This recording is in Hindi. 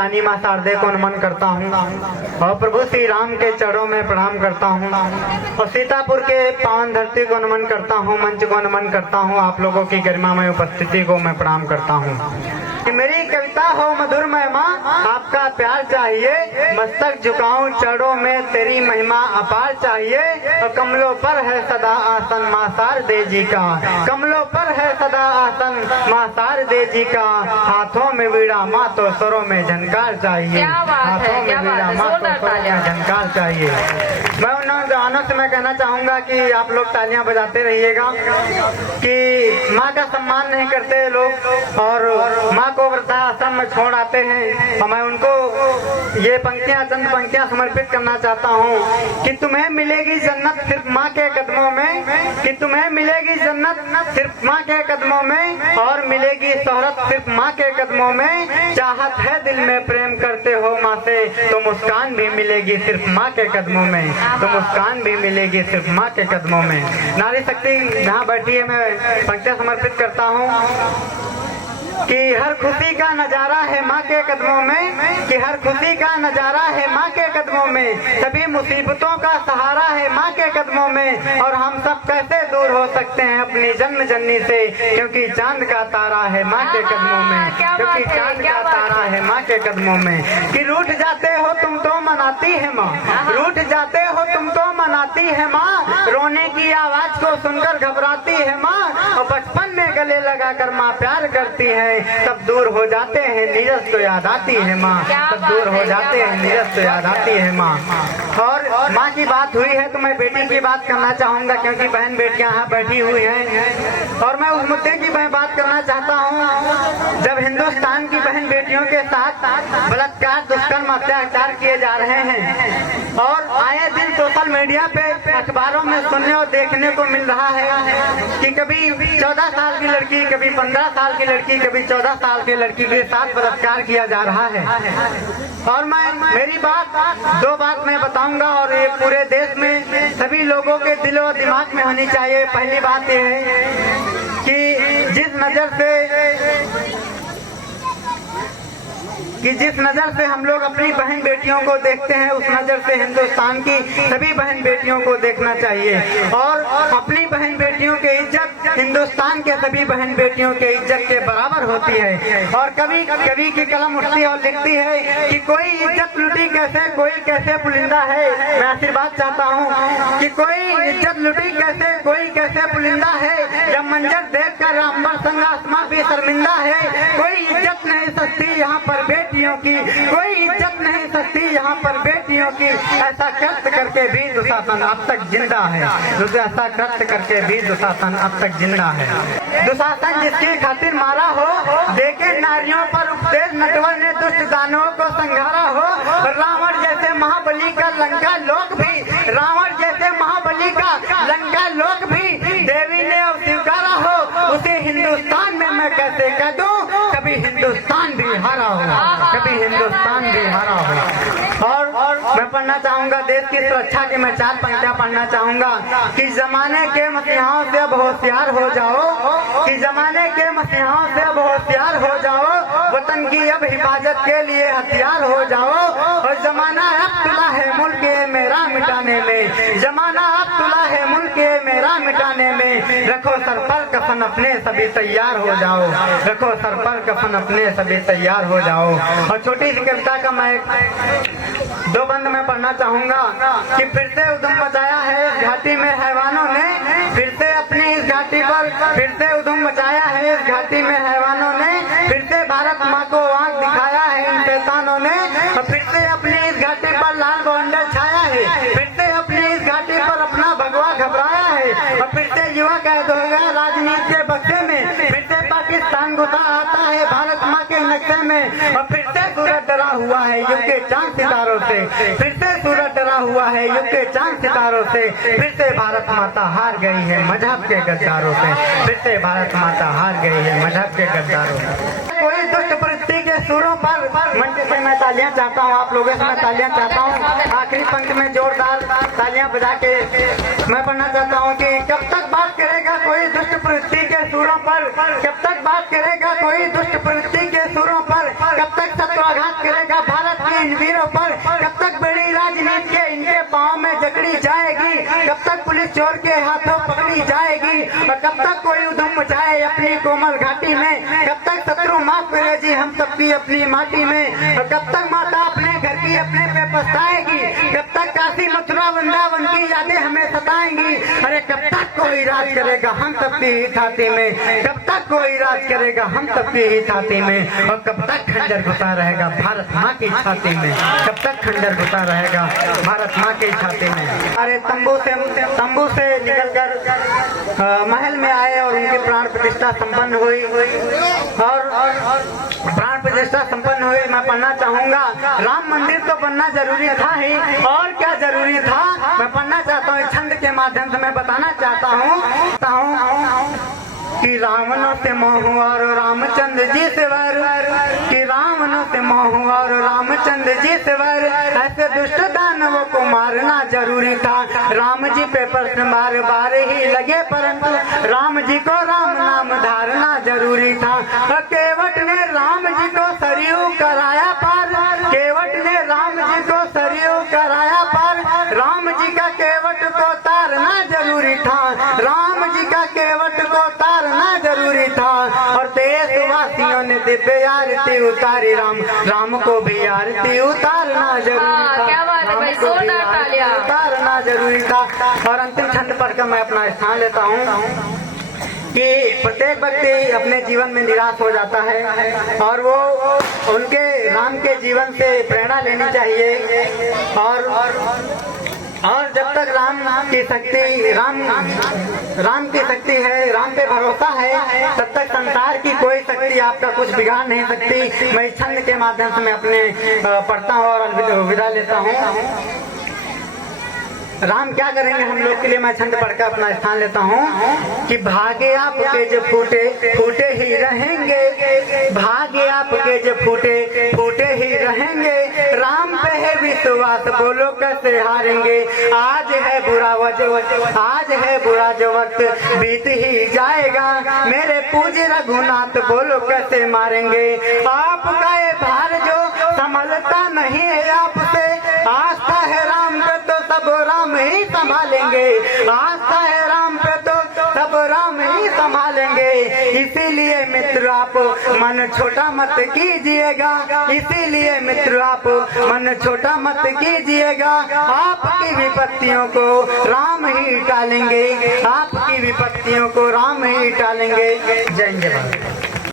रानी माँ शारदे को नमन करता हूँ और प्रभु श्री राम के चरणों में प्रणाम करता हूँ और सीतापुर के पावन धरती को नमन करता हूँ, मंच को नमन करता हूँ। आप लोगों की गरिमामय उपस्थिति को मैं प्रणाम करता हूँ। कि मेरी कविता हो मधुर महिमा, आपका प्यार चाहिए, मस्तक झुकाऊं चरणों में, तेरी महिमा अपार चाहिए। और कमलों पर है सदा आसन माँ शारदे जी का, कमलों पर है सदा आसन माँ शारदे जी का। हाथों में वीणा माँ तो स्वरों में झनकार चाहिए, हाथों में वीणा माँ तो स्वरों में झनकार चाहिए। मैं उन नौजवानों से मैं कहना चाहूंगा कि आप लोग तालियां बजाते रहिएगा कि माँ का सम्मान नहीं करते लोग और माँ को वृद्धाश्रम में छोड़ आते हैं। और मैं उनको ये पंक्तियां, चंद पंक्तियां समर्पित करना चाहता हूँ कि तुम्हें मिलेगी जन्नत सिर्फ माँ के कदमों में, कि तुम्हें मिलेगी जन्नत सिर्फ माँ के कदमों में और मिलेगी शोहरत सिर्फ माँ के कदमों में। चाहत है दिल में प्रेम करते हो माँ से तो मुस्कान भी मिलेगी सिर्फ माँ के कदमों में, तो मुस्कान भी मिलेगी सिर्फ माँ के कदमों में। नारी शक्ति जहाँ बैठी है मैं पंक्तियां समर्पित करता हूँ कि हर खुशी का नजारा है माँ के कदमों में, कि हर खुशी का नजारा है माँ के कदमों में। सभी मुसीबतों का सहारा है माँ के कदमों में। और हम सब कैसे दूर हो सकते हैं अपनी जन्म जननी से, क्योंकि चांद का तारा है माँ के कदमों में, क्योंकि चांद का तारा है माँ के कदमों में। कि रूठ जाते हो तुम तो मनाती है माँ, रूठ जाते हो तुम तो मनाती है माँ, रोने की आवाज को सुनकर घबराती है माँ। और बचपन में गले लगाकर माँ प्यार करती है, तब दूर हो जाते हैं नीरस तो याद आती है माँ, तब दूर हो जाते हैं नीरस तो याद आती है माँ। और माँ की बात हुई है तो मैं बेटी की बात करना चाहूंगा, क्योंकि बहन बेटियां यहाँ बैठी हुई हैं और मैं उस मुद्दे की मैं बात करना चाहता हूँ। जब हिंदुस्तान की बहन बेटियों के साथ बलात्कार, दुष्कर्म, अत्याचार किए जा रहे हैं और आए दिन सोशल मीडिया पे, अखबारों में सुनने और देखने को मिल रहा है कि कभी 14 साल की लड़की, कभी 15 साल की लड़की, कभी 14 साल की लड़की के साथ बलात्कार किया जा रहा है। और मैं मेरी दो बात मैं बताऊंगा और ये पूरे देश में सभी लोगों के दिल और दिमाग में होनी चाहिए। पहली बात ये है कि जिस नजर से हम लोग अपनी बहन बेटियों को देखते हैं उस नजर से हिंदुस्तान की सभी बहन बेटियों को देखना चाहिए। और अपनी बहन बेटियों की इज्जत हिंदुस्तान के सभी बहन बेटियों के इज्जत के बराबर होती है। और कभी की कलम उठती है और लिखती है कि कोई इज्जत लुटी कैसे, कोई कैसे पुलिंदा है। मैं आशीर्वाद चाहता हूँ कि कोई इज्जत लुटी कैसे, कोई कैसे पुलिंदा है। जब मंजर देख कर अंबर संग आसमां भी शर्मिंदा है। कोई इज्जत नहीं सकती यहाँ पर बेटियों की, कोई इज्जत नहीं सकती यहाँ पर बेटियों की। ऐसा कृत्य करके भी दुशासन अब तक जिंदा है, ऐसा कृत्य करके भी दुशासन अब तक जिंदा है। दुशासन जिसकी खातिर मारा हो, देखे नारियों पर उपदेश नटवर ने दुष्ट दानवों को संघारा हो। रावण जैसे महाबली का लंका लोक भी, रावण जैसे महाबली का लंका लोक भी देवी ने अब स्वीकारा हो। उसे हिंदुस्तान में मैं कैसे कह दूं, कभी हिंदुस्तान भी हारा हो, कभी हिंदुस्तान भी हारा हो। और मैं पढ़ना चाहूंगा देश की सुरक्षा की मैं 4 पंक्तियां पढ़ना चाहूंगा कि जमाने के मसीहाओं से अब होशियार हो जाओ, कि जमाने के मसीहाओं से अब होशियार हो जाओ। वतन की अब हिफाजत के लिए हथियार हो जाओ। और जमाना अब तुला है मुल्क मेरा मिटाने में, जमाना अब तुला है मुल्क मेरा मिटाने में। रखो सर पर कफन अपने सभी तैयार हो जाओ, रखो सर पर कफन अपने सभी तैयार हो जाओ। और छोटी सी कविता का मैं 2 बंद में पढ़ना चाहूंगा कि फिर से उद्यम मचाया है इस घाटी में हैवानों ने, फिर से अपनी इस घाटी पर फिर से उद्यम मचाया है इस घाटी में हैवानों ने। फिर से भारत माँ को आंख दिखाया है इन शैतानों ने। और फिर से अपनी इस घाटी पर लाल बवंडर छाया है, फिर से अपनी इस घाटी पर अपना भगवा घबराया है। और फिर से युवा कैद हो गया राजनीति के बक्से में, फिर से पाकिस्तान घुसा आता है भारत माँ के नक्शे में। और फिर से सूरज डरा हुआ है युग के चांद सितारों से, फिर से सूरज डरा हुआ है युग के चांद सितारों से। फिर से भारत माता हार गई है मजहब के गद्दारों से, फिर से भारत माता हार गई है मजहब के गद्दारों से। कोई दुष्ट प्रवृत्ति के सुरों पर मंच से मैं तालियां चाहता हूं, आप लोगों से मैं तालियां चाहता हूं। आखिरी पंक्ति में जोरदार तालियां बजा के मैं पढ़ना चाहता हूं कि कब तक बात करेगा कोई दुष्ट प्रवृत्ति के सुरों पर, कब तक बात करेगा कोई दुष्ट प्रवृत्ति के सुरों पर, कब तक सत्याघात करेगा इन वीरों पर, कब तक बड़ी राजनीति के इनके पाँव में जकड़ी जाएगी, कब तक पुलिस चोर के हाथों पकड़ी जाएगी, और कब तक कोई उधम मचाए अपनी कोमल घाटी में, कब तक शत्रु माफ करे जी हम सबकी अपनी माटी में, और कब तक माता अपने घर की अपने पे पछताएगी, कब तक काशी मथुरा वृंदावन की यादें हमें सताएंगी। अरे कब तक कोई राज करेगा हम सबकी ही छाती में, कब तक कोई राज करेगा हम सबकी ही छाती में, और कब तक खंजर घुसा रहेगा भारत माँ की छाती में, कब तक खंजर घुसा रहेगा भारत माँ की छाती में। अरे तंबू से निकलकर महल में आए और उनकी प्राण प्रतिष्ठा संपन्न हुई, और प्राण प्रतिष्ठा संपन्न हुई। मैं पढ़ना चाहूंगा, राम मंदिर तो बनना जरूरी था ही, और क्या जरूरी था मैं पढ़ना चाहता हूँ, छंद के माध्यम से मैं बताना चाहता हूँ कि रावणों से मोह और रामचंद्र जी से वैर, कि रावणों से मोह और रामचंद्र जी से वैर, ऐसे दुष्ट दानवों को मारना जरूरी था। राम जी पे प्रश्न बार बार ही लगे, परंतु राम जी को राम नाम धारना जरूरी था। केवट ने राम जी को सरयू कराया पार, केवट ने राम जी को सरयू कराया पार, राम जी का केवट को तारना जरूरी था, राम जी का केवट को तारना जरूरी था। और देशवासियों ने दिव्य आरती उतारी, राम को भी आरती उतारना जरूरी था, क्या बात है भाई, जोरदार तालियां। उतारना जरूरी था। और अंतिम छंद पढ़कर मैं अपना स्थान लेता हूँ कि प्रत्येक व्यक्ति अपने जीवन में निराश हो जाता है, और वो उनके राम के जीवन से प्रेरणा लेनी चाहिए, और जब तक राम की शक्ति राम की शक्ति है, राम पे भरोसा है, तब तक संसार की कोई शक्ति आपका कुछ बिगाड़ नहीं सकती। मैं इस छंद के माध्यम से मैं अपने पढ़ता हूँ और विदा लेता हूँ। राम क्या करेंगे हम लोग के लिए, मैं छंद पढ़कर अपना स्थान लेता हूँ कि भाग्य आपके जो फूटे फूटे ही रहेंगे, भाग्य आपके जो फूटे फूटे ही रहेंगे, राम पे है विश्वास बोलो कैसे हारेंगे। आज है बुरा आज है बुरा जो वक्त बीत ही जाएगा, मेरे पूज्य रघुनाथ बोलो कैसे मारेंगे। आपका ये भार जो संभलता नहीं है आपसे, आस्था है राम पे तो सब राम ही संभालेंगे, आस्था है राम पे तो सब राम ही संभालेंगे। इसीलिए मित्र आप मन छोटा मत कीजिएगा, इसीलिए मित्र आप मन छोटा मत कीजिएगा, आपकी विपत्तियों को राम ही टालेंगे, आपकी विपत्तियों को राम ही टालेंगे। जय हिंद।